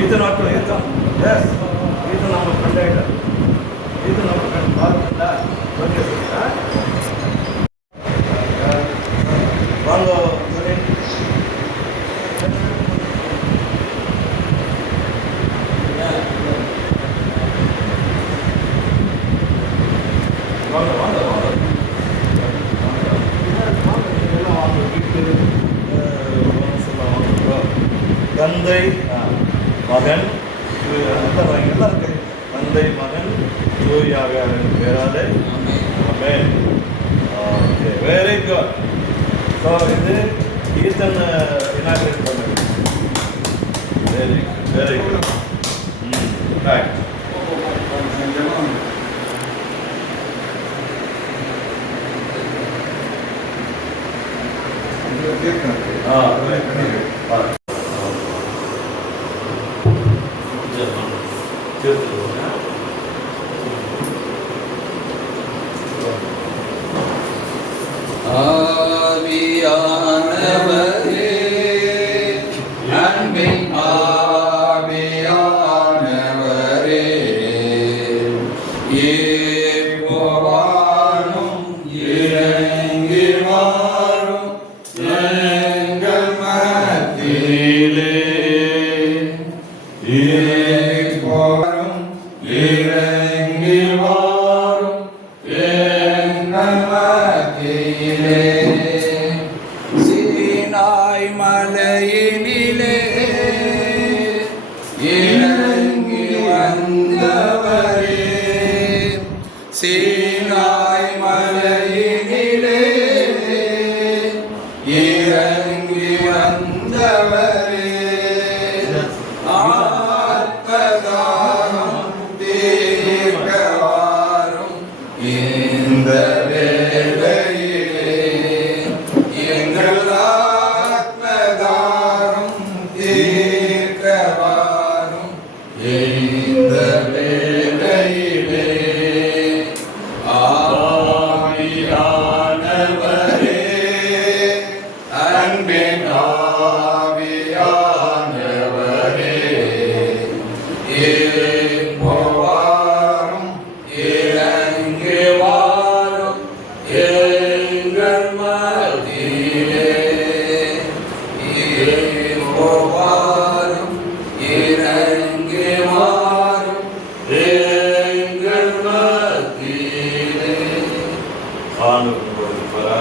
ಈತ ನೋಡ್ತು ಈತ ಎಸ್ ಈತ ನಮ್ಮ ಫ್ರೆಂಡ್ ಆಯ್ತು ಈತ ನಮ್ಮ ಫ್ರೆಂಡ್ ಬಾರ್ಕೊಂಡ ಓಕೆ வாங்க சரி வாங்க வாங்க வாங்க தந்தை மகன் எல்லாம் இருக்கு தந்தை மகன் சூரியாக பேராலே. Amen. Okay very good so இது கீர்த்தன் இனாகிரேட் பண்ணது வெரி வெரி குட் ம் ரைட் ஆவியானவரே அன்பின் ஆவியானவரே ஏப்போவானும் இறங்கி Amen.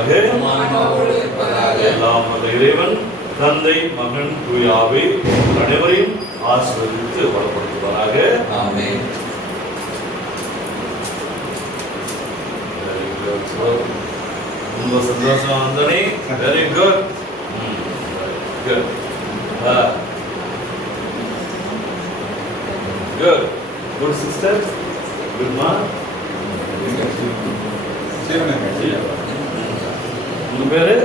இருப்பதாக எல்லாம் வல்ல இறைவன் தந்தை மகன் தூயாவை அனைவரையும் ஆசீர்வதித்து வளப்படுத்துவாராக. ரொம்ப சந்தோஷம் Anthony very good good good good sister good மா உங்க பேரு?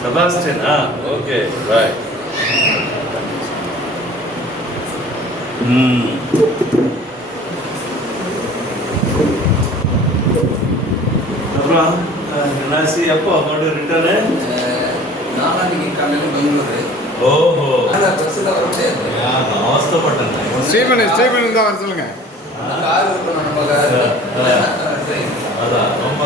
செபாஸ்டின் ஆ ஓகே ரைட் ம். அப்புறம் என்னாச்சு? எப்போ? அமௌண்ட் ரிட்டர்னு நாளான்னைக்கு காலையில் பெங்களூரு. ஓஹோ. பஸ்ஸில் வர முடியாது. அவஸ்தப்பட்டேன். ஸ்டீபன் ஸ்டீபன் இருந்தா வர சொல்லுங்க. கார் இருக்கணும் நம்ம கார் அதான் ரொம்ப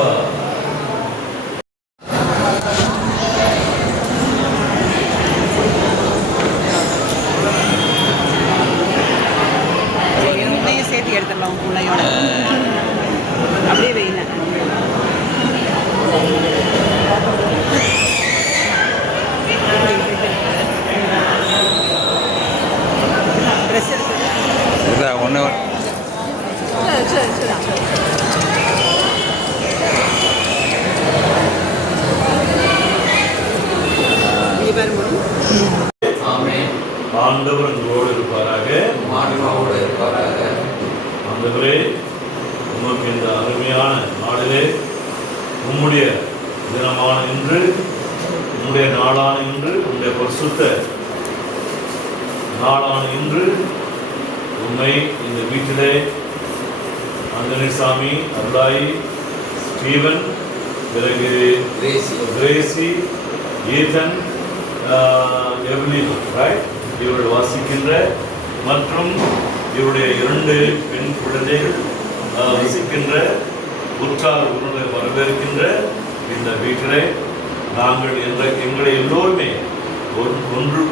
ஆண்டவர் உங்களோடு இருப்பாராக. மாடுமாவோடு இருப்பாராக ஆண்டவரே உமக்கு இந்த அருமையான நாளிலே உம்முடைய தினமான இன்று உம்முடைய நாளான இன்று உம்முடைய பரிசுத்த நாளான இன்று உண்மை இந்த வீட்டிலே ஆஞ்சநேயசாமி அருளாயி ஸ்டீவன் பிறகு கிரேசி. ஈதன் எவ்லின் ரைட் இவர்கள் வாசிக்கின்ற மற்றும் இவருடைய இரண்டு பெண் குழந்தைகள் வசிக்கின்ற உற்றார் உறவுகளை வரவேற்கின்ற இந்த வீட்டிலே நாங்கள் என்ற எங்களை எல்லோருமே ஒன்- ஒன்று